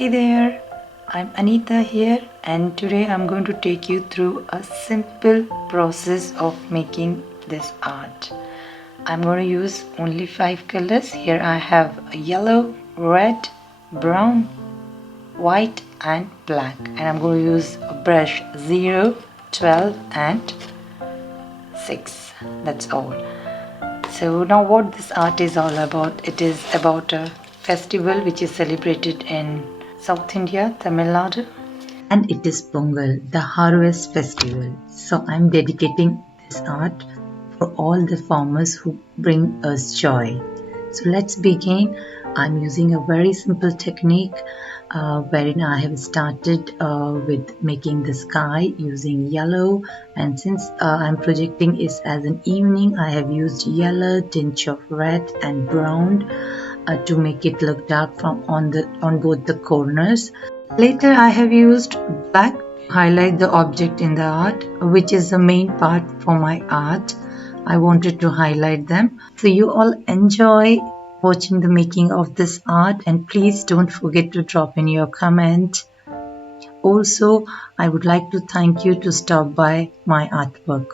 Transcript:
Hey there, I'm Anita here, and today I'm going to take you through a simple process of making this art. I'm going to use only 5 colors. Here I have yellow, red, brown, white and black, and I'm going to use a brush 0, 12 and 6. That's all. So now what this art is all about, it is about a festival which is celebrated in South India, Tamil Nadu, and it is Pongal, the harvest festival. So I'm dedicating this art for all the farmers who bring us joy. So let's begin. I'm using a very simple technique wherein I have started with making the sky using yellow, and since I'm projecting it as an evening, I have used yellow, tinge of red and brown to make it look dark from on both the corners. Later I have used black to highlight the object in the art, which is the main part for my art. I wanted to highlight them. So you all enjoy watching the making of this art, and please don't forget to drop in your comment. Also, I would like to thank you to stop by my artwork.